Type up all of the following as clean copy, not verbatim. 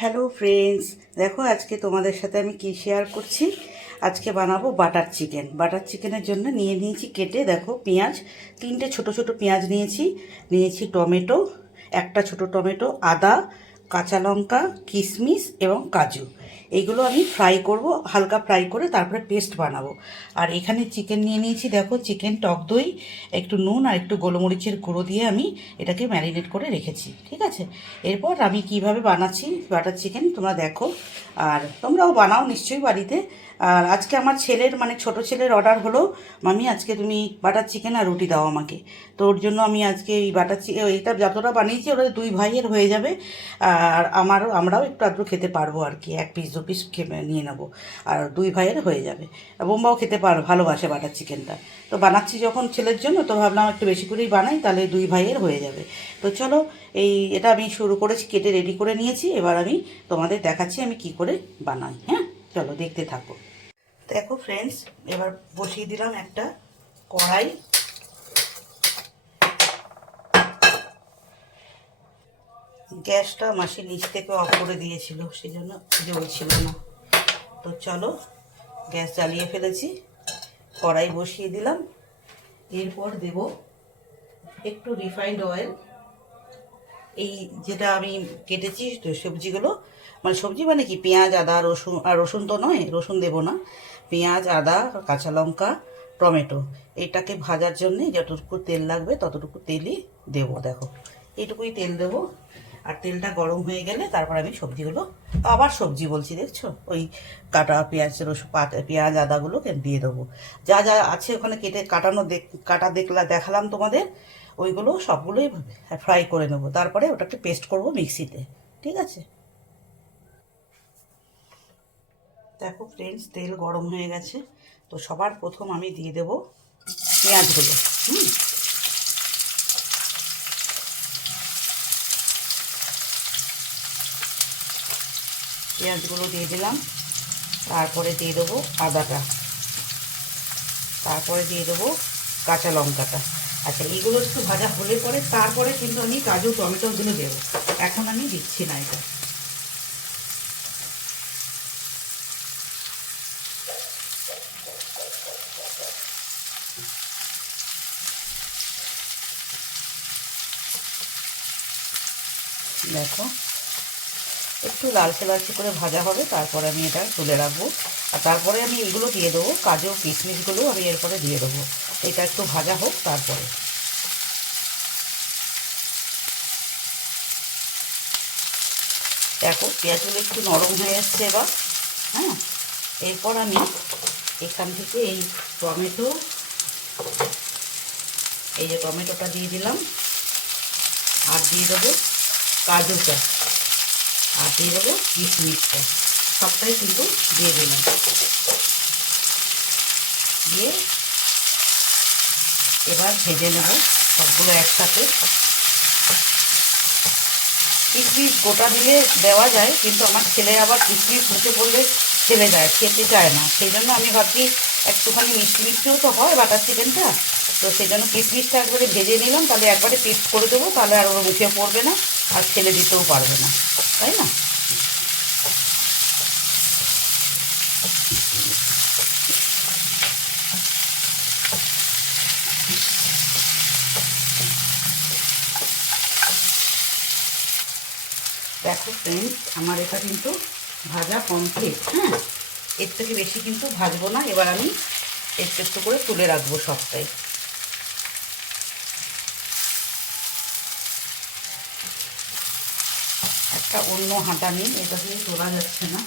Hello friends, দেখো আজকে তোমাদের সাথে আমি কি শেয়ার করছি। আজকে বানাবো বাটার চিকেন। বাটার চিকেনের জন্য নিয়ে নিয়েছি কেটে, দেখো পেঁয়াজ, তিনটে ছোট ছোট পেঁয়াজ নিয়েছি টমেটো, একটা ছোট টমেটো, আদা, কাঁচা লঙ্কা, কিশমিশ এবং কাজু। এইগুলো আমি ফ্রাই করব, হালকা ফ্রাই করে তারপরে পেস্ট বানাবো। আর এখানে চিকেন নিয়ে নিয়েছি, দেখো চিকেন, টক দই, একটু নুন আর একটু গোলমরিচের গুঁড়ো দিয়ে আমি এটাকে ম্যারিনেট করে রেখেছি। ঠিক আছে, এরপর আমি কিভাবে বানাচ্ছি বাটার চিকেন তোমরা দেখো, আর তোমরাও বানাও নিশ্চয়ই বাড়িতে। আর আজকে আমার ছেলের, মানে ছোট ছেলের অর্ডার হলো, মামি আজকে তুমি বাটার চিকেন আর রুটি দাও আমাকে। তো ওর জন্য আমি আজকে এই বাটার চিকেন, এটা যতটা বানিয়েছি ওরা দুই ভাইয়ের হয়ে যাবে। আর আমরাও একটু আধটু খেতে পারবো আর কি, এক পিস দু পিস নিয়ে নেবো, আর দুই ভাইয়ের হয়ে যাবে। বোম্বাও খেতে ভালোবাসে বাটার চিকেনটা। তো বানাচ্ছি যখন ছেলের জন্য, তো ভাবলাম একটু বেশি করেই বানাই, তাহলে দুই ভাইয়ের হয়ে যাবে। তো চলো, এটা আমি শুরু করেছি, কেটে রেডি করে নিয়েছি। এবার আমি তোমাদের দেখাচ্ছি আমি কি করে বানাই। হ্যাঁ, চলো দেখতে থাকো। দেখো ফ্রেন্ডস, এবার বসিয়ে দিলাম একটা কড়াই। গ্যাসটা মাসি নিচ থেকে অফ করে দিয়েছিল, সেই জন্য জ্বলছিল না। তো চলো, গ্যাস জ্বালিয়ে ফেলেছি, কড়াই বসিয়ে দিলাম। এরপর দেব একটু রিফাইন্ড অয়েল। এই যেটা আমি কেটেছি সবজিগুলো, মানে সবজি মানে কি, পেঁয়াজ, আদা, রসুন, আর রসুন তো নয়, রসুন দেবো না, পেঁয়াজ, আদা, কাঁচা লঙ্কা, টমেটো, এটাকে ভাজার জন্যে যতটুকু তেল লাগবে ততটুকু তেলই দেবো। দেখো এইটুকুই তেল দেবো। আর তেলটা গরম হয়ে গেলে তারপর আমি সবজিগুলো, আবার সবজি বলছি দেখছো, ওই কাটা পেঁয়াজ, রসুন, পেঁয়াজ, আদাগুলো দিয়ে দেবো। যা যা আছে ওখানে কেটে কাটা দেখালাম তোমাদের, ওইগুলো সবগুলোই ফ্রাই করে নেবো। তারপরে ওটাকে পেস্ট করব মিক্সিতে। ঠিক আছে, দেখো ফ্রেন্ডস, তেল গরম হয়ে গেছে। তো সবার প্রথম আমি দিয়ে দেব পেঁয়াজগুলো। পেঁয়াজগুলো দিয়ে দিলাম, তারপরে দিয়ে দেবো আদাটা, তারপরে দিয়ে দেবো কাঁচা লঙ্কাটা। আচ্ছা, এইগুলো একটু ভাজা হলে পরে তারপরে কিন্তু আমি কাজু, টমেটোগুলো দেবো, এখন আমি দিচ্ছি না এটা। দেখো একটু লালচে লালচে করে ভাজা হবে, তারপরে আমি এটা তুলে রাখবো। আর তারপরে আমি এগুলো দিয়ে দেবো, কাজু কিশমিশগুলো আমি এরপরে দিয়ে দেবো। এটা একটু ভাজা হোক তারপরে। দেখো পেঁয়াজগুলো একটু নরম হয়ে এসছে এবার। হ্যাঁ, এরপর আমি এখান থেকে এই টমেটো, এই যে টমেটোটা দিয়ে দিলাম, আর দিয়ে দেবো কাজুটা, আর দিয়ে দেবো কিশমিশটা, সবটাই কিন্তু দিয়ে দিলাম। দিয়ে এবার ভেজে নেব সবগুলো একসাথে। কিশমিশ গোটা দিলে দেওয়া যায়, কিন্তু আমার ছেলে আবার কিশমিশ মুখে পড়লে ছেলে যায়, খেতে চায় না। সেই জন্য আমি ভাবছি একটুখানি মিষ্টি মিষ্টিও তো হয় বাটার চিকেনটা, তো সেই জন্য কিশমিশটা একবারে ভেজে নিলাম, তাহলে একবারে পেস্ট করে দেবো, তাহলে আর ওর মুখে পড়বে না, আর ছেলে দিতেও পারবে না, তাই না? দেখো ফ্রেন্ডস, আমার এটা কিন্তু ভাজা কমপ্লিট। হ্যাঁ, এর থেকে বেশি কিন্তু ভাজবো না। এবার আমি একটু একটু করে তুলে রাখবো সবটাই। একটা অন্য হাঁটা নিই, এটা দিয়ে তোলা যাচ্ছে না।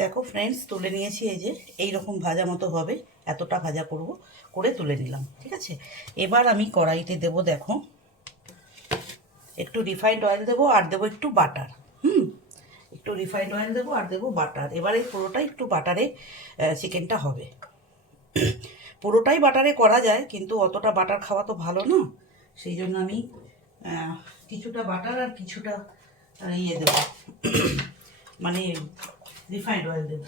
দেখো ফ্রেন্ডস, তুলে নিয়েছি, এই যে এইরকম ভাজা মতো হবে, এতটা ভাজা করব, করে তুলে নিলাম। ঠিক আছে, এবার আমি কড়াইতে দেব, দেখো একটু রিফাইন্ড অয়েল দেবো, আর দেবো একটু বাটার। একটু রিফাইন্ড অয়েল দেবো আর দেবো বাটার। এবার এই পুরোটাই একটু বাটারে চিকেনটা হবে। পুরোটাই বাটারে করা যায়, কিন্তু অতটা বাটার খাওয়া তো ভালো না, সেই জন্য আমি কিছুটা বাটার আর কিছুটা ইয়ে দেবো, মানে রিফাইন্ড অয়েল দেবো।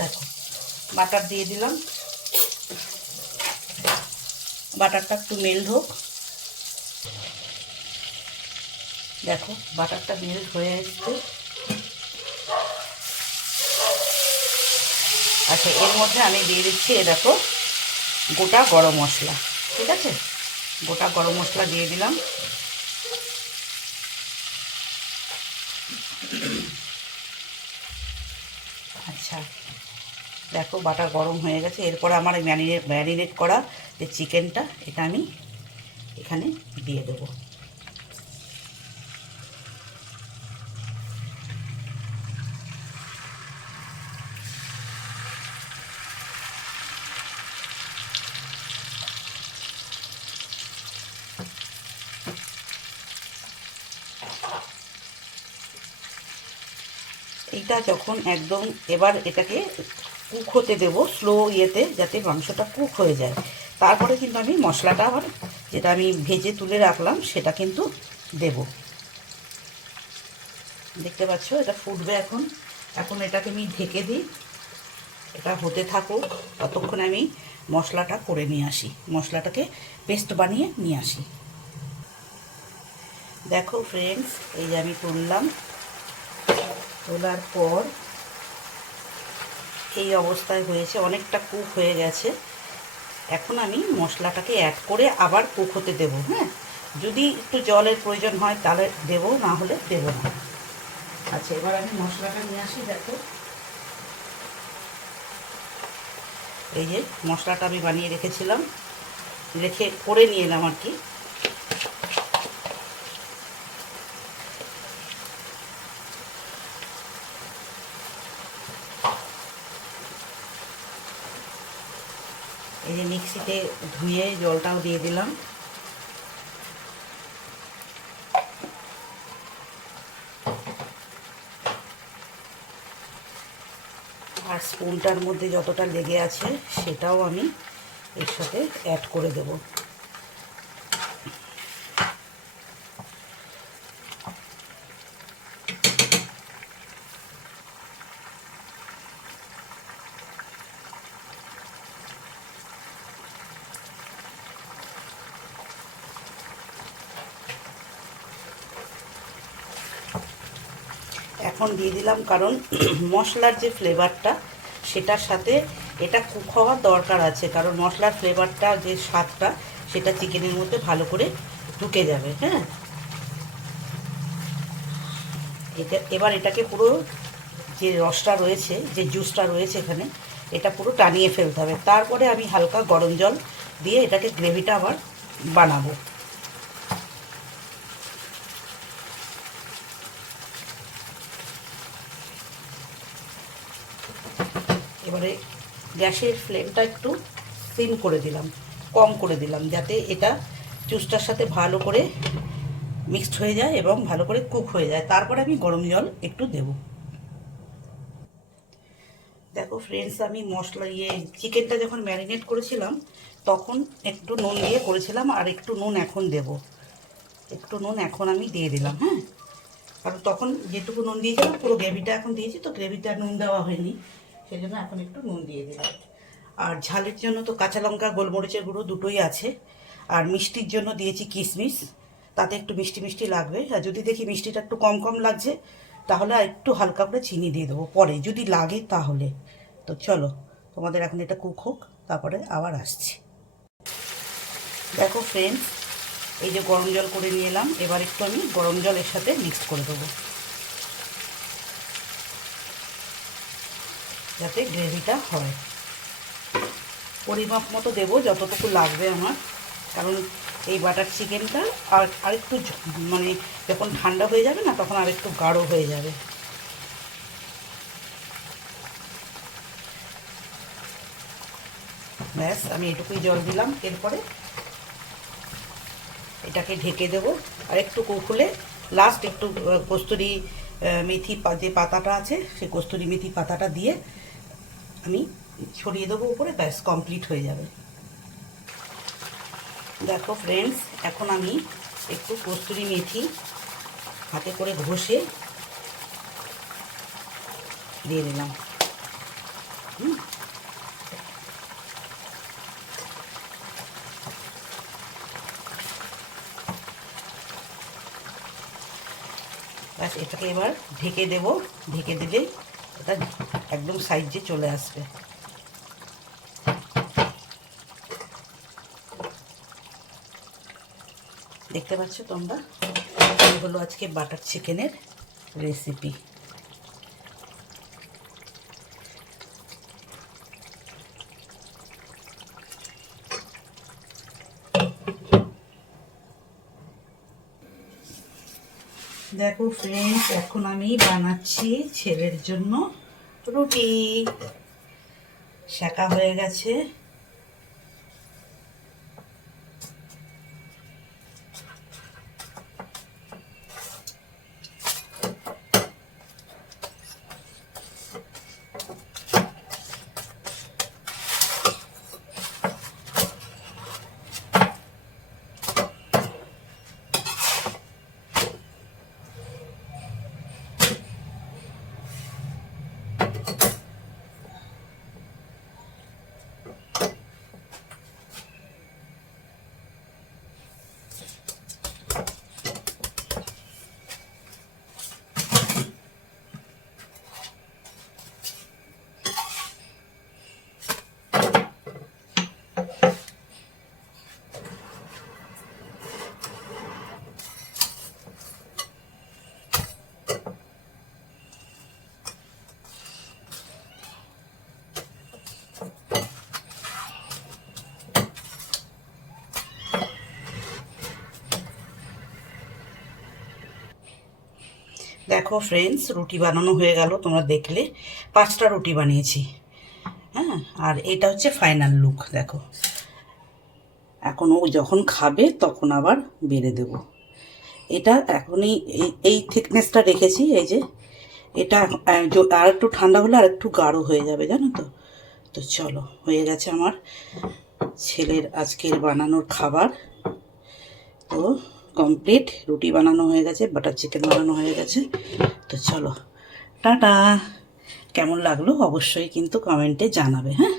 দেখো বাটার দিয়ে দিলাম, বাটারটা একটু মেল্ট হোক। দেখো বাটারটা মেল্ট হয়ে এসছে। আচ্ছা, এর মধ্যে আমি দিয়ে দিচ্ছি এ দেখো গোটা গরম মশলা। ঠিক আছে, গোটা গরম মশলা দিয়ে দিলাম। আচ্ছা, দেখো বাটার গরম হয়ে গেছে। এরপর আমার ম্যারিনেট করা যে চিকেনটা, এটা আমি এখানে দিয়ে দেবো। এইটা যখন একদম, এবার এটাকে কুক হতে দেবো স্লো ইয়েতে, যাতে মাংসটা কুক হয়ে যায়। তারপরে কিন্তু আমি মশলাটা আবার, যেটা আমি ভেজে তুলে রাখলাম, সেটা কিন্তু দেব। দেখতে পাচ্ছ এটা ফুটবে এখন। এখন এটাকে আমি ঢেকে দিই, এটা হতে থাকুক। ততক্ষণ আমি মশলাটা করে নিয়ে আসি, মশলাটাকে পেস্ট বানিয়ে নিয়ে আসি। দেখো ফ্রেন্ডস, এই যে আমি তুললাম, তোলার পর এই অবস্থায় হয়েছে, অনেকটা কুক হয়ে গেছে। এখন আমি মশলাটাকে অ্যাড করে আবার কুক হতে দেবো। হ্যাঁ, যদি একটু জলের প্রয়োজন হয় তাহলে দেবো, না হলে দেবো না। আচ্ছা, এবার আমি মশলাটা নিয়ে আসি। দেখো এই যে মশলাটা আমি বানিয়ে রেখেছিলাম, করে নিয়ে এলাম আর কি। এই যে মিক্সিতে ধুয়ে জলটাও দিয়ে দিলাম। আর স্পুনটার মধ্যে যতটা লেগে আছে সেটাও আমি এর সাথে অ্যাড করে দেব। এখন দিয়ে দিলাম, কারণ মশলার যে ফ্লেভারটা, সেটার সাথে এটা কুক হওয়ার দরকার আছে, কারণ মশলার ফ্লেভারটা, যে স্বাদটা, সেটা চিকেনের মধ্যে ভালো করে ঢুকে যাবে। হ্যাঁ, এবার এটাকে পুরো, যে রসটা রয়েছে, যে জুসটা রয়েছে এখানে, এটা পুরো টানিয়ে ফেলতে হবে। তারপরে আমি হালকা গরম জল দিয়ে এটাকে গ্রেভিটা আবার বানাবো। এবারে গ্যাসের ফ্লেমটা একটু সিম করে দিলাম, কম করে দিলাম, যাতে এটা জুসটার সাথে ভালো করে মিক্সড হয়ে যায় এবং ভালো করে কুক হয়ে যায়। তারপরে আমি গরম জল একটু দেব। দেখো ফ্রেন্ডস, আমি চিকেনটা যখন ম্যারিনেট করেছিলাম তখন একটু নুন দিয়ে করেছিলাম, আর একটু নুন এখন দেব। একটু নুন এখন আমি দিয়ে দিলাম। হ্যাঁ, কারণ তখন যেটুকু নুন দিয়েছিলাম পুরো গ্রেভিটা এখন দিয়েছি, তো গ্রেভিটা নুন দেওয়া হয়নি, সেই জন্য এখন একটু নুন দিয়ে দিলাম। আর ঝালের জন্য তো কাঁচা লঙ্কা, গোলমরিচের গুঁড়ো দুটোই আছে। আর মিষ্টির জন্য দিয়েছি কিশমিশ, তাতে একটু মিষ্টি মিষ্টি লাগবে। আর যদি দেখি মিষ্টিটা একটু কম কম লাগছে, তাহলে আর একটু হালকা করে চিনি দিয়ে দেবো পরে, যদি লাগে তাহলে। তো চলো, তোমাদের এখন এটা কুক হোক, তারপরে আবার আসছি। দেখো ফ্রেন্ডস, এই যে গরম জল করে নিয়ে এলাম, এবার একটু আমি গরম জল এর সাথে মিক্স করে দেবো, যাতে গ্রেভিটা হয়। পরিমাপ মতো দেবো, যতটুকু লাগবে আমার, কারণ এই বাটার চিকেনটা আরেকটু মানে যখন ঠান্ডা হয়ে যাবে না, তখন আরেকটু গাঢ় হয়ে যাবে। ব্যাস, আমি এটুকুই জল দিলাম। এরপরে এটাকে ঢেকে দেবো, আর একটু কুক হলে লাস্ট একটু কস্তুরি মেথি, যে পাতাটা আছে সেই কস্তুরি মেথি পাতাটা দিয়ে আমি ছড়িয়ে দেবো উপরে, ব্যাস কমপ্লিট হয়ে যাবে। দেখো ফ্রেন্ডস, এখন আমি একটু কস্তুরি মেথি হাতে করে ঘষে দিয়ে দিলাম। বাস এটাকে এবার ঢেকে দেব, ঢেকে দিলেই এটা একদম সাইজে চলে আসবে। দেখতে পাচ্ছ তোমরা, এই হলো আজকে বাটার চিকেনের রেসিপি। দেখো ফ্রেন্ডস, এখন আমি বানাচ্ছি ছেলের জন্য রুটি। সেকা হয়ে গেছে। দেখো ফ্রেন্ডস, রুটি বানানো হয়ে গেল, তোমরা দেখলে 5টা রুটি বানিয়েছি। হ্যাঁ, আর এটা হচ্ছে ফাইনাল লুক। দেখো, এখন ও যখন খাবে তখন আবার বেড়ে দেব। এটা এখনই এই থিকনেসটা রেখেছি। এই যে এটা আর একটু ঠান্ডা হলে আর একটু গাঢ় হয়ে যাবে, জানো তো। তো চলো, হয়ে গেছে আমার ছেলের আজকের বানানোর খাবার। তো কমপ্লিট, রুটি বানানো হয়ে গেছে, বাটার চিকেন বানানো হয়ে গেছে। তো চলো, টাটা। কেমন লাগলো অবশ্যই কিন্তু কমেন্টে জানাবে, হ্যাঁ।